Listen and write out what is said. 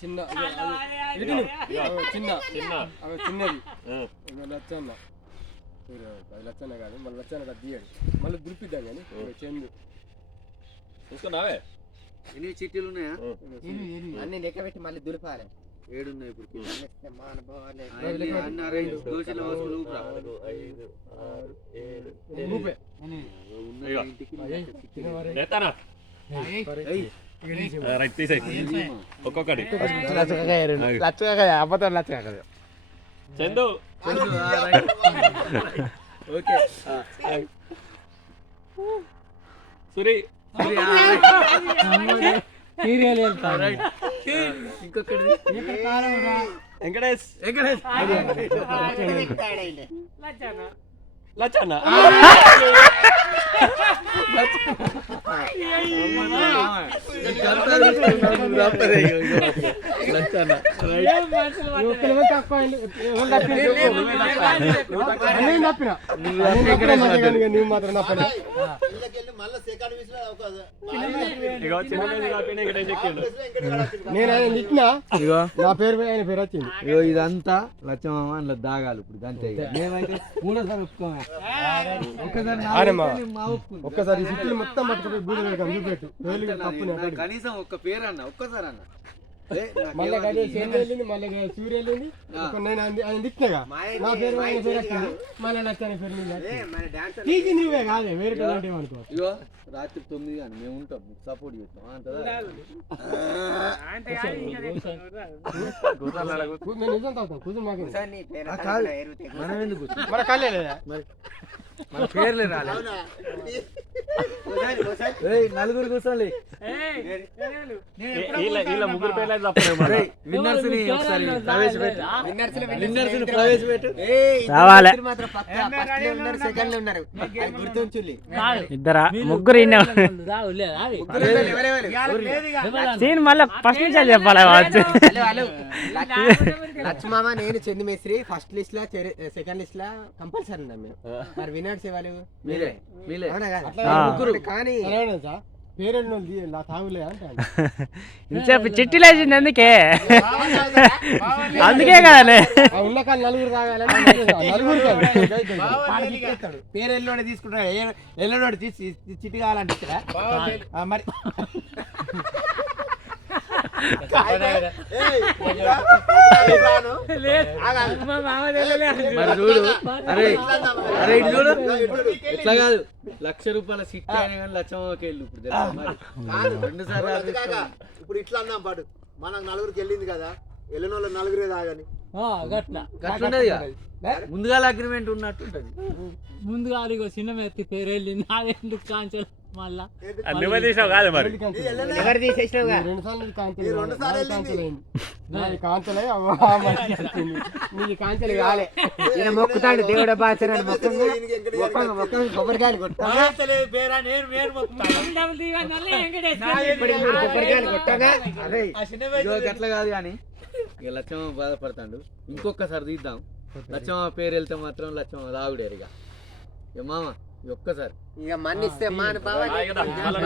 చిన్న చిన్న చిన్నది లచ్చన్న 10 లక్షన్న కాదు మళ్ళీ లచ్చన్న కదా తీయడు మళ్ళీ దులిపిద్దాం కానీ చెందు చూసుకున్నావే ఎన్ని చిట్టీలు ఉన్నాయా అన్ని లెక్క పెట్టి మళ్ళీ దులిపాలి 7 ఉన్నాయి ఇప్పుడు ఒక్కొక్కటి చందు ఓకే సురి ఇంకొకటి వెంకటేష్ లచ్చన్న నేను నిట్టినా నా పేరు ఆయన పేరు వచ్చింది. ఇగో ఇదంతా లచ్చమామ అందులో దాగాలి ఇప్పుడు అంతే. మేమైతే మూడోసారి ఒప్పుకోమా ఒక్కసారి సిట్లు మొత్తం పట్టుకుని బూడి చూపెట్టు కనీసం ఒక్క పేరు అన్న ఒక్కసారి అన్న మళ్ళీ వెళ్ళింది మళ్ళీ సూర్య వెళ్ళింది నేను ఆయన తిట్టినగా నా పేరు ఆయన పేరు వచ్చింది మళ్ళీ నచ్చాని పేరు తీసి నువ్వే కాదే వేరే అనుకో. ఇగో రాత్రి 9 కానీ మేము ఉంటాం సపోర్ట్ చేస్తాం నేను నిజం తాగుతాను కూతురు మాకు మనం ఎందుకు మన కాలే లేదా మన పేర్లే రాలేదు. నలుగురు కూర్చోండి ముగ్గురు పేర్లు విన్నర్స్ ని ఒకసారి ప్రవేశపెట్టు. సెకండ్ లో ఉన్నారు గుర్తుంచుల్లి ఇద్దరా ముగ్గురు సీన్ మళ్ళీ ఫస్ట్ నుంచి చెప్పాలి కావచ్చు. లక్ష్మామ నేను చందు మేస్త్రి ఫస్ట్ లిస్ట్ లా సెకండ్ లిస్ట్ లా కంపల్సరీ ఉన్నాం మేము. మరి విన్నర్స్ వాళ్ళు మీరే అవునా కదా కానీ చెప్పి చిట్టి లేచింది అందుకే అందుకే కదా ఉన్న కాదు నలుగురు తాగాలని పేరు ఎల్లుండి తీసుకుంటాడు ఎల్లుండి తీసి చిట్టి కావాలంటే మరి చూడు అరే అరే ఇటు చూడు ఇట్లా కాదు ₹1,00,000 సిట్ అయినా కానీ లచ్చమ్మకి వెళ్ళు ఇప్పుడు 2 సార్లు ఇప్పుడు ఇట్లా అన్నాం పాటు మనకు నలుగురికి వెళ్ళింది కదా వెళ్ళిన వాళ్ళు నలుగురే తాగని గట్లుంటది ముందుగా అగ్రిమెంట్ ఉన్నట్టు ఉంటది. ముందుగా చిన్న మెత్తి పేరు వెళ్ళింది నాదెందుకు కాంచెలు మళ్ళా నువ్వే తీసావు కాదు మరి ఎవరు తీసేసినావు కాంతలే నీకు కాంతలు కాలే మొక్కుతాడు దేవుడ బాచరాని కొబ్బరికాయలు కొట్టగా గట్ల కాదు కానీ ఇక లచ్చమ్మ బాధపడతాడు. ఇంకొకసారి తీద్దాం. లచ్చమ్మ పేరు వెళ్తే మాత్రం లచ్చమ్మ రావుడేరు ఇక మామ ఒక్కసారి ఇక మన్నిస్తే మాన బావ